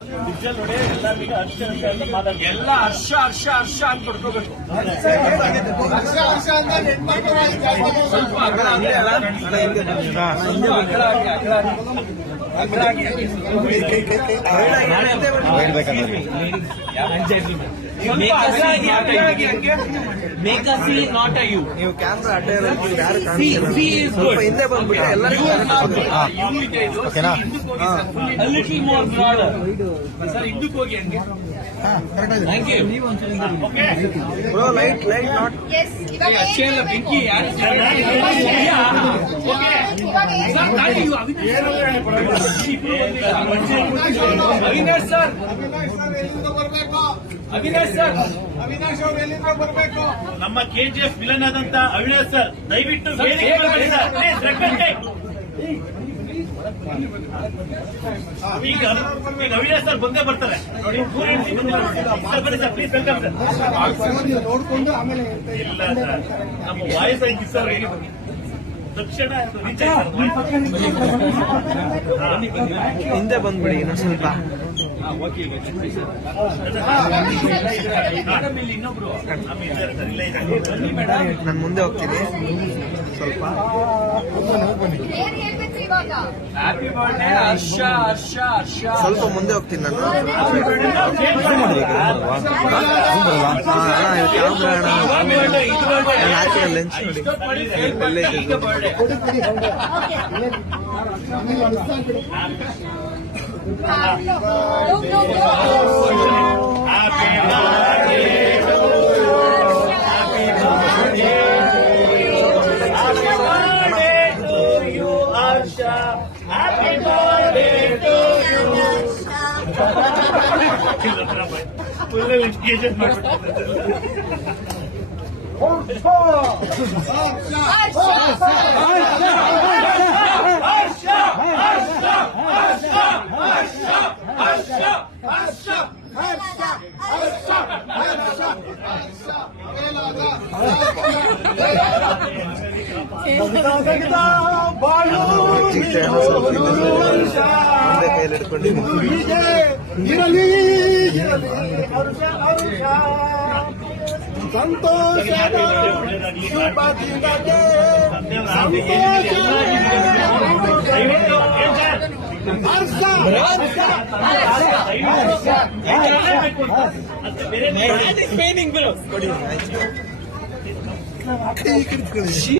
ನೋಡಿ ಎಲ್ಲರಿಗೂ ಹರ್ಷ ಹರ್ಷ ಅಂತ ಮಾತಾಡ್ತಾರೆ. ಎಲ್ಲ ಹರ್ಷ ಹರ್ಷ ಹರ್ಷ ಅಂತ ಪಡ್ಕೋಬೇಕು. ಹರ್ಷ ಹರ್ಷ ಅಂತ ಸ್ವಲ್ಪ ಅಗಲ Make a C, not a U. ನೀವು ಕ್ಯಾಮ್ರಾ ಅಡ್ಡ ಯಾರು C is good. ಹಿಂದೆ ಬಂದ್ಬಿಟ್ಟು ಎಲ್ಲರಿಗೂ ಓಕೆನಾ? A little more broader. Sir ಹಿಂದಕ್ಕೆ ಹೋಗಿ ಹಂಗೆ. Thank you. Bro light not ಅಷ್ಟೇ ಅಲ್ಲ ಬೆಂಕಿ ಯಾರು ಅವಿನಾಶ್ ಸರ್ ಅವಿನಾಶ್ ಸರ್ ಅವಿನಾಶ್ ಅವರು ಎಲ್ಲಿಂದ ಬರಬೇಕು? ನಮ್ಮ ಕೆಜಿಎಫ್ ವಿಲನ್ ಆದಂತ ಅವಿನಾಶ್ ಸರ್ ದಯವಿಟ್ಟು ವೇದಿಕೆ ಮೇಲೆ ಬನ್ನಿ ಸರ್. Please, respect. ಈಗ ಅವಿನಾಶ್ ಸರ್ ಬಂದೇ ಬರ್ತಾರೆ ನೋಡಿ. ಸರ್ ಬನ್ನಿ ಸರ್, ಪ್ಲೀಸ್ ವೆಲ್ಕಮ್ ಸರ್. ನೋಡ್ಕೊಂಡು ಆಮೇಲೆ ಇಲ್ಲ ಸರ್, ನಮ್ಮ ವಾಯ್ಸ್ ಆಗಿ ಸರ್ ತಕ್ಷಣ ರೀಚ್ ಆಯ್ತು. ಹಿಂದೆ ಬಂದ್ಬಿಡಿ ಇನ್ನೊಂದು ಸ್ವಲ್ಪ. ಇನ್ನೊಬ್ರು ನಾನು ಮುಂದೆ ಹೋಗ್ತೀನಿ ಸ್ವಲ್ಪ. ಹ್ಯಾಪಿ ಬರ್ಡೇ ಹರ್ಷ ಹರ್ಷ ಹರ್ಷ. ಸ್ವಲ್ಪ ಮುಂದೆ ಹೋಗ್ತೀನಿ ನಾನು. ಕ್ಯಾಮ್ರಾ ನಾನು ಹಾಕಿರೋ ಲೆನ್ಸ್ ನೋಡಿ. ಫುಲ್ ಎಜುಕೇಶನ್ ಮಾಡ್ಬಿಟ್ಟು ಮುಂದೆ ಕೈಯಲ್ಲಿ ಹಿಡ್ಕೊಂಡಿದ್ದೀನಿ. ಇರಲಿ ಸಂತೋಷದ ಶುಭ ದಿನಕ್ಕೆ ಹರ್ಷ ಪೇನಿಂಗ್ ಬಿಡು. ಕೈ ಹಿಡ್ಕೊಳ್ಳಿ.